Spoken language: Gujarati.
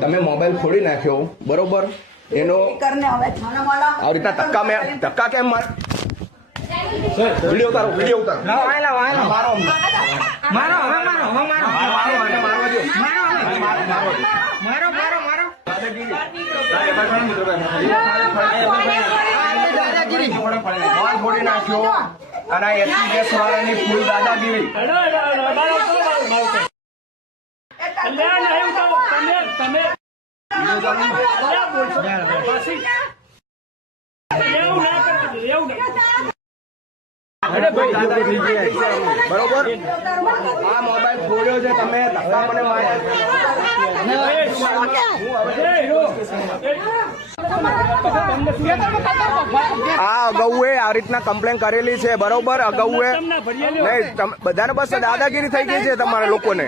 તમે મોબાઈલ ફોડી નાખ્યો બરોબર એનો આ રીતના ધક્કા કેમ માર વિડીયો ઉતારો મારો ફોડી નાખ્યો અને એસી ગેસ વાળાની ફૂલ દાદાગીરી બરોબર આ મોબાઈલ ફોડ્યો છે તમે ધક્કા મને આ અગાઉએ આ રીતના કમ્પ્લેન કરેલી છે બરોબર અગાઉએ નહીં બધાને બસ દાદાગીરી થઈ ગઈ છે તમારા લોકોને